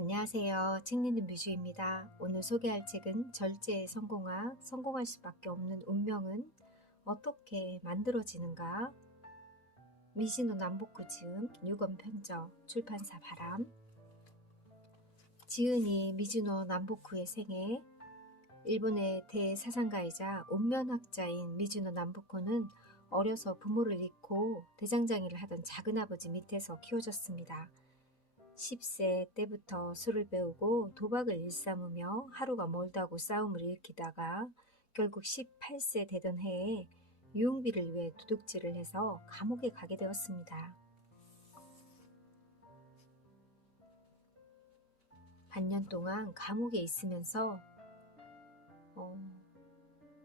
안녕하세요. 책 읽는 뮤즈입니다. 오늘 소개할 책은 절제의 성공학, 성공할 수밖에 없는 운명은 어떻게 만들어지는가? 미즈노 남보쿠 지음, 6권 편저, 출판사 바람. 지은이 미즈노 남보쿠의 생애. 일본의 대사상가이자 운면학자인 미즈노 남보쿠는 어려서 부모를 잃고 대장장이를 하던 작은아버지 밑에서 키워졌습니다. 10세 때부터 술을 배우고 도박을 일삼으며 하루가 멀다고 싸움을 일으키다가 결국 18세 되던 해에 유흥비를 위해 도둑질을 해서 감옥에 가게 되었습니다. 반년 동안 감옥에 있으면서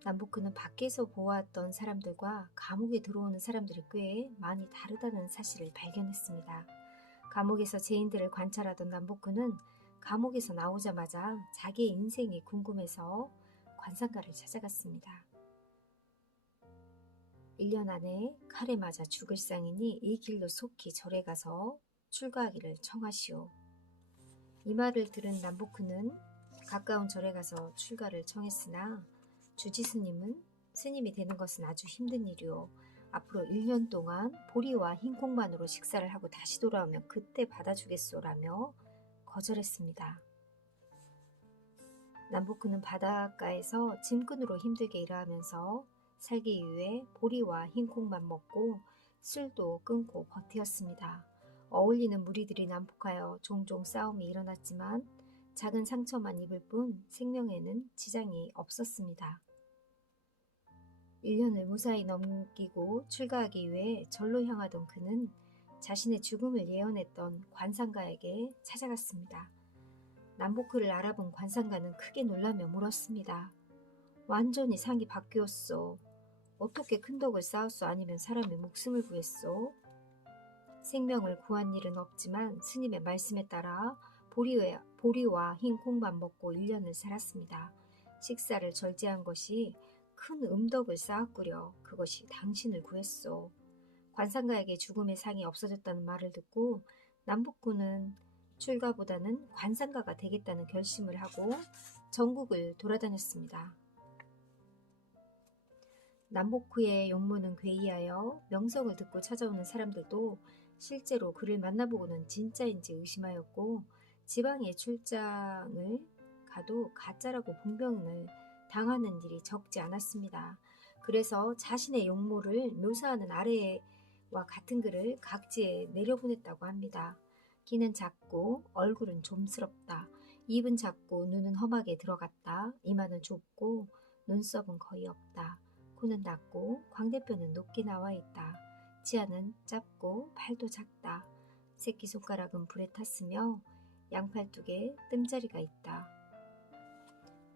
남보쿠는 밖에서 보았던 사람들과 감옥에 들어오는 사람들이 꽤 많이 다르다는 사실을 발견했습니다. 감옥에서 죄인들을 관찰하던 남보쿠는 감옥에서 나오자마자 자기의 인생이 궁금해서 관상가를 찾아갔습니다. 1년 안에 칼에 맞아 죽을 상이니 이 길로 속히 절에 가서 출가하기를 청하시오. 이 말을 들은 남보쿠는 가까운 절에 가서 출가를 청했으나 주지스님은 스님이 되는 것은 아주 힘든 일이오. 앞으로 1년 동안 보리와 흰콩만으로 식사를 하고 다시 돌아오면 그때 받아주겠소라며 거절했습니다. 남보쿠는 바닷가에서 짐꾼으로 힘들게 일하면서 살기 위해 보리와 흰콩만 먹고 술도 끊고 버티었습니다. 어울리는 무리들이 난폭하여 종종 싸움이 일어났지만 작은 상처만 입을 뿐 생명에는 지장이 없었습니다. 1년을 무사히 넘기고 출가하기 위해 절로 향하던 그는 자신의 죽음을 예언했던 관상가에게 찾아갔습니다. 남보쿠를 알아본 관상가는 크게 놀라며 물었습니다. 완전히 상이 바뀌었소. 어떻게 큰 덕을 쌓았소? 아니면 사람의 목숨을 구했소? 생명을 구한 일은 없지만 스님의 말씀에 따라 보리와 흰 콩만 먹고 1년을 살았습니다. 식사를 절제한 것이 큰 음덕을 쌓았구려. 그것이 당신을 구했소. 관상가에게 죽음의 상이 없어졌다는 말을 듣고 남보쿠는 출가보다는 관상가가 되겠다는 결심을 하고 전국을 돌아다녔습니다. 남보쿠의 용모는 괴이하여 명성을 듣고 찾아오는 사람들도 실제로 그를 만나보고는 진짜인지 의심하였고 지방에 출장을 가도 가짜라고 봉변을 당하는 일이 적지 않았습니다. 그래서 자신의 용모를 묘사하는 아래와 같은 글을 각지에 내려보냈다고 합니다. 키는 작고 얼굴은 좀스럽다. 입은 작고 눈은 험하게 들어갔다. 이마는 좁고 눈썹은 거의 없다. 코는 낮고 광대뼈는 높게 나와 있다. 치아는 짧고 팔도 작다. 새끼손가락은 불에 탔으며 양팔뚝에 뜸자리가 있다.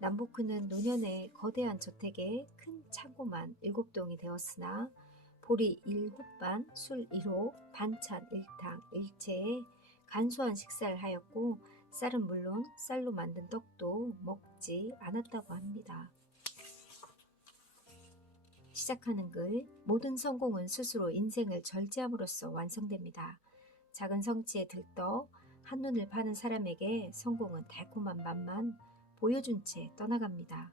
남보쿠는 노년에 거대한 저택에 큰 창고만 7동이 되었으나 보리 1호반, 술 1호, 반찬 1탕, 1채에 간소한 식사를 하였고 쌀은 물론 쌀로 만든 떡도 먹지 않았다고 합니다. 시작하는 글, 모든 성공은 스스로 인생을 절제함으로써 완성됩니다. 작은 성취에 들떠 한눈을 파는 사람에게 성공은 달콤한 맛만 보여준 채 떠나갑니다.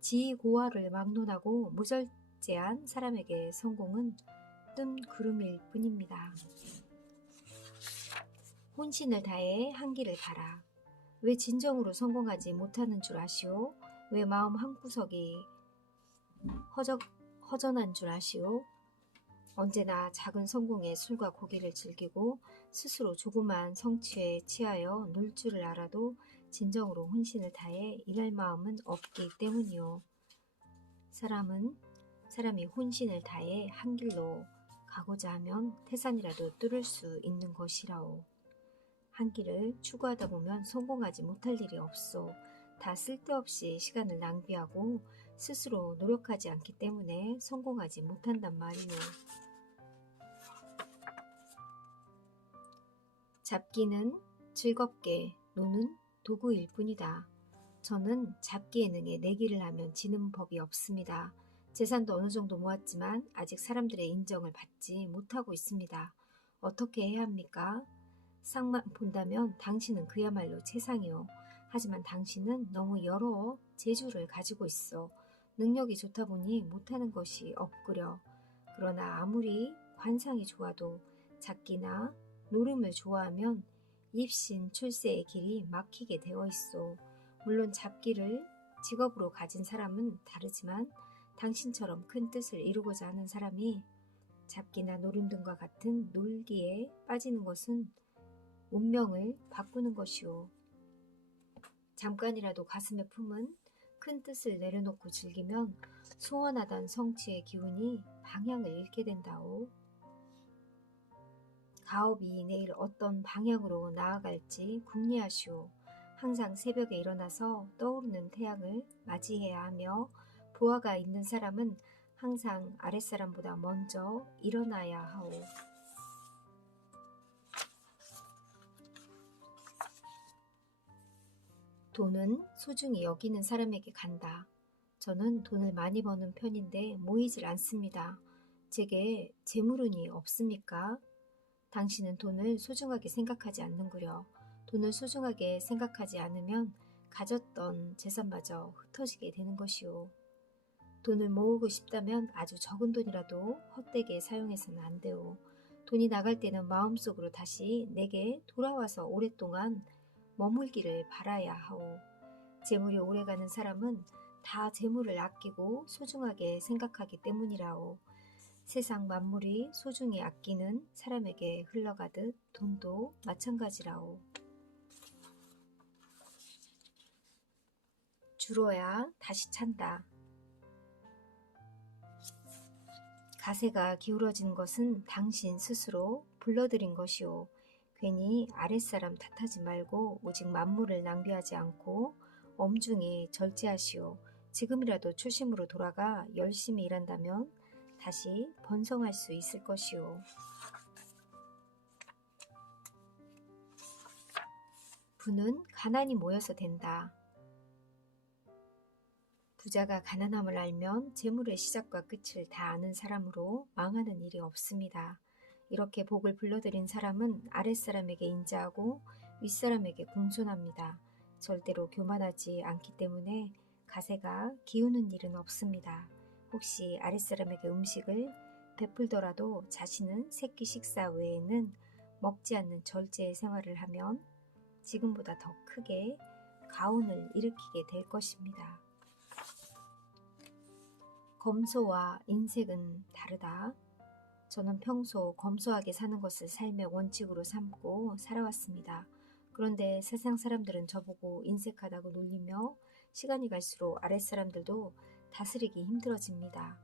지고와를 막론하고 무절제한 사람에게 성공은 뜬 구름일 뿐입니다. 혼신을 다해 한길을 가라. 왜 진정으로 성공하지 못하는 줄 아시오? 왜 마음 한구석이 허전한 줄 아시오? 언제나 작은 성공에 술과 고기를 즐기고 스스로 조그만 성취에 취하여 놀 줄을 알아도 진정으로 혼신을 다해 일할 마음은 없기 때문이요. 사람이 혼신을 다해 한 길로 가고자 하면 태산이라도 뚫을 수 있는 것이라오. 한 길을 추구하다 보면 성공하지 못할 일이 없소. 다 쓸데없이 시간을 낭비하고 스스로 노력하지 않기 때문에 성공하지 못한단 말이오. 잡기는 즐겁게 노는 도구일 뿐이다. 저는 잡기 예능에 내기를 하면 지는 법이 없습니다. 재산도 어느 정도 모았지만 아직 사람들의 인정을 받지 못하고 있습니다. 어떻게 해야 합니까? 상만 본다면 당신은 그야말로 최상이요. 하지만 당신은 너무 여러 재주를 가지고 있어. 능력이 좋다 보니 못하는 것이 없구려. 그러나 아무리 관상이 좋아도 잡기나 노름을 좋아하면 입신 출세의 길이 막히게 되어 있어. 물론 잡기를 직업으로 가진 사람은 다르지만 당신처럼 큰 뜻을 이루고자 하는 사람이 잡기나 노름 등과 같은 놀기에 빠지는 것은 운명을 바꾸는 것이오. 잠깐이라도 가슴에 품은 큰 뜻을 내려놓고 즐기면 소원하던 성취의 기운이 방향을 잃게 된다오. 가업이 내일 어떤 방향으로 나아갈지 궁리하시오. 항상 새벽에 일어나서 떠오르는 태양을 맞이해야 하며 부하가 있는 사람은 항상 아랫사람보다 먼저 일어나야 하오. 돈은 소중히 여기는 사람에게 간다. 저는 돈을 많이 버는 편인데 모이질 않습니다. 제게 재물운이 없습니까? 당신은 돈을 소중하게 생각하지 않는구려. 돈을 소중하게 생각하지 않으면 가졌던 재산마저 흩어지게 되는 것이오. 돈을 모으고 싶다면 아주 적은 돈이라도 헛되게 사용해서는 안 돼오. 돈이 나갈 때는 마음속으로 다시 내게 돌아와서 오랫동안 머물기를 바라야 하오. 재물이 오래가는 사람은 다 재물을 아끼고 소중하게 생각하기 때문이라오. 세상 만물이 소중히 아끼는 사람에게 흘러가듯 돈도 마찬가지라오. 줄어야 다시 찬다. 가세가 기울어진 것은 당신 스스로 불러들인 것이오. 괜히 아랫사람 탓하지 말고 오직 만물을 낭비하지 않고 엄중히 절제하시오. 지금이라도 초심으로 돌아가 열심히 일한다면 다시 번성할 수 있을 것이오. 부는 가난이 모여서 된다. 부자가 가난함을 알면 재물의 시작과 끝을 다 아는 사람으로 망하는 일이 없습니다. 이렇게 복을 불러들인 사람은 아랫사람에게 인자하고 윗사람에게 공손합니다. 절대로 교만하지 않기 때문에 가세가 기우는 일은 없습니다. 혹시 아랫사람에게 음식을 베풀더라도 자신은 새끼 식사 외에는 먹지 않는 절제의 생활을 하면 지금보다 더 크게 가운을 일으키게 될 것입니다. 검소와 인색은 다르다. 저는 평소 검소하게 사는 것을 삶의 원칙으로 삼고 살아왔습니다. 그런데 세상 사람들은 저보고 인색하다고 놀리며 시간이 갈수록 아랫사람들도 다스리기 힘들어집니다.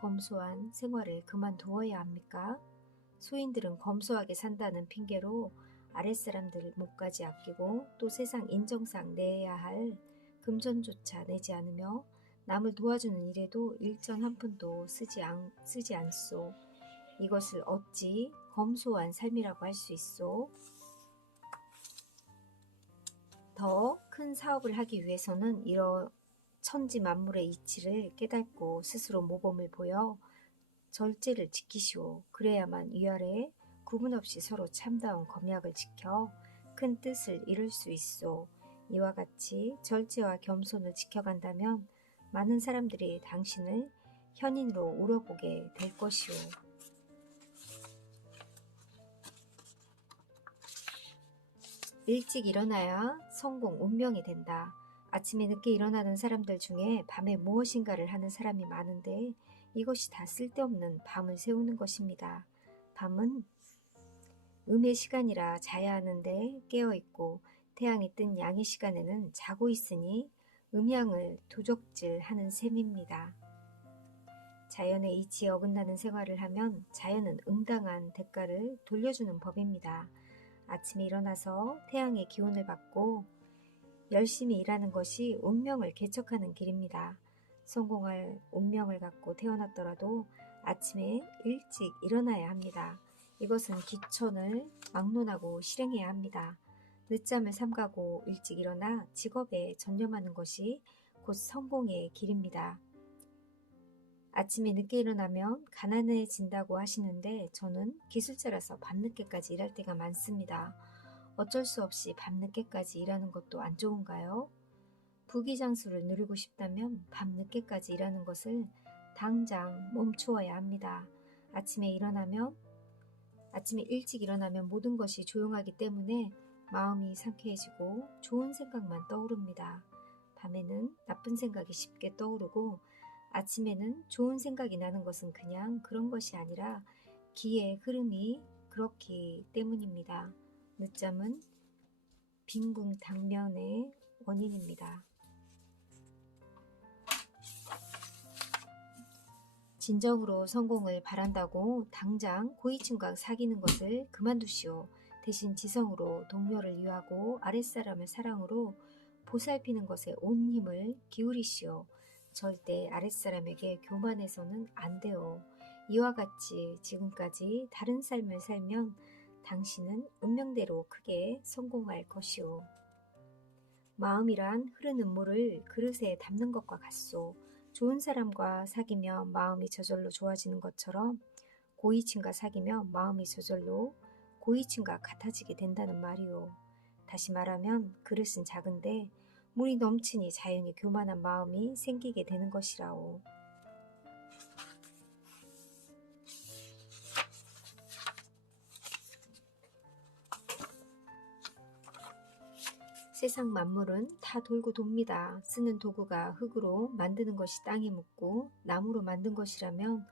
검소한 생활을 그만두어야 합니까? 소인들은 검소하게 산다는 핑계로 아랫사람들 목까지 아끼고 또 세상 인정상 내야 할 금전조차 내지 않으며 남을 도와주는 일에도 일전 한 푼도 쓰지 않소. 이것을 어찌 검소한 삶이라고 할 수 있소? 더 큰 사업을 하기 위해서는 이런 천지 만물의 이치를 깨닫고 스스로 모범을 보여 절제를 지키시오. 그래야만 위아래 구분 없이 서로 참다운 검약을 지켜 큰 뜻을 이룰 수 있소. 이와 같이 절제와 겸손을 지켜간다면 많은 사람들이 당신을 현인으로 울어보게 될 것이오. 일찍 일어나야 성공 운명이 된다. 아침에 늦게 일어나는 사람들 중에 밤에 무엇인가를 하는 사람이 많은데 이것이 다 쓸데없는 밤을 새우는 것입니다. 밤은 음의 시간이라 자야 하는데 깨어있고 태양이 뜬 양의 시간에는 자고 있으니 음양을 도적질하는 셈입니다. 자연의 이치에 어긋나는 생활을 하면 자연은 응당한 대가를 돌려주는 법입니다. 아침에 일어나서 태양의 기운을 받고 열심히 일하는 것이 운명을 개척하는 길입니다. 성공할 운명을 갖고 태어났더라도 아침에 일찍 일어나야 합니다. 이것은 기천을 막론하고 실행해야 합니다. 늦잠을 삼가고 일찍 일어나 직업에 전념하는 것이 곧 성공의 길입니다. 아침에 늦게 일어나면 가난해진다고 하시는데 저는 기술자라서 밤늦게까지 일할 때가 많습니다. 어쩔 수 없이 밤늦게까지 일하는 것도 안 좋은가요? 부귀장수를 누리고 싶다면 밤늦게까지 일하는 것을 당장 멈추어야 합니다. 아침에 일찍 일어나면 모든 것이 조용하기 때문에 마음이 상쾌해지고 좋은 생각만 떠오릅니다. 밤에는 나쁜 생각이 쉽게 떠오르고 아침에는 좋은 생각이 나는 것은 그냥 그런 것이 아니라 기의 흐름이 그렇기 때문입니다. 늦잠은 빈궁당면의 원인입니다. 진정으로 성공을 바란다고 당장 고위층과 사귀는 것을 그만두시오. 대신 지성으로 동료를 위하고 아랫사람을 사랑으로 보살피는 것에 온 힘을 기울이시오. 절대 아랫사람에게 교만해서는 안 돼요. 이와 같이 지금까지 다른 삶을 살면 당신은 운명대로 크게 성공할 것이오. 마음이란 흐르는 물을 그릇에 담는 것과 같소. 좋은 사람과 사귀면 마음이 저절로 좋아지는 것처럼 고위층과 사귀면 마음이 저절로 고위층과 같아지게 된다는 말이오. 다시 말하면 그릇은 작은데 물이 넘치니 자연히 교만한 마음이 생기게 되는 것이라오. 세상 만물은 다 돌고 돕니다. 쓰는 도구가 흙으로 만드는 것이 땅에 묻고 나무로 만든 것이라면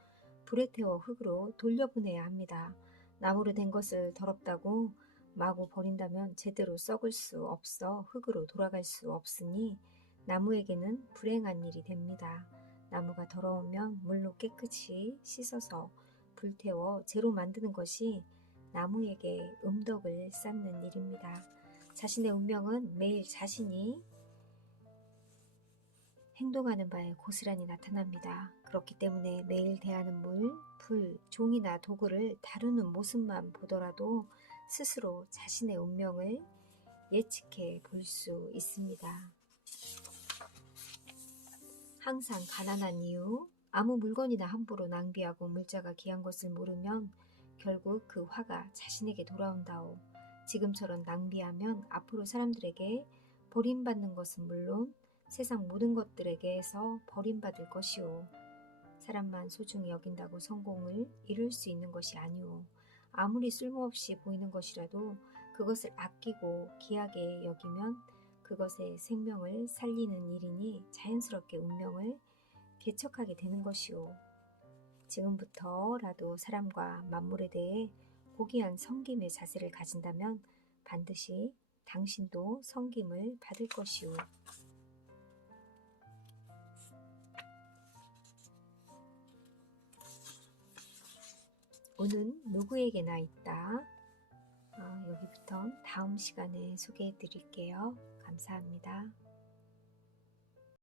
불에 태워 흙으로 돌려보내야 합니다. 나무로 된 것을 더럽다고 마구 버린다면 제대로 썩을 수 없어 흙으로 돌아갈 수 없으니 나무에게는 불행한 일이 됩니다. 나무가 더러우면 물로 깨끗이 씻어서 불태워 재로 만드는 것이 나무에게 음덕을 쌓는 일입니다. 자신의 운명은 매일 자신이 행동하는 바에 고스란히 나타납니다. 그렇기 때문에 매일 대하는 물, 불, 종이나 도구를 다루는 모습만 보더라도 스스로 자신의 운명을 예측해 볼 수 있습니다. 항상 가난한 이유, 아무 물건이나 함부로 낭비하고 물자가 귀한 것을 모르면 결국 그 화가 자신에게 돌아온다오. 지금처럼 낭비하면 앞으로 사람들에게 버림받는 것은 물론 세상 모든 것들에게서 버림받을 것이오. 사람만 소중히 여긴다고 성공을 이룰 수 있는 것이 아니오. 아무리 쓸모없이 보이는 것이라도 그것을 아끼고 귀하게 여기면 그것의 생명을 살리는 일이니 자연스럽게 운명을 개척하게 되는 것이오. 지금부터라도 사람과 만물에 대해 고귀한 섬김의 자세를 가진다면 반드시 당신도 섬김을 받을 것이오. 운은 누구에게나 있다. 여기부터 다음 시간에 소개해 드릴게요. 감사합니다.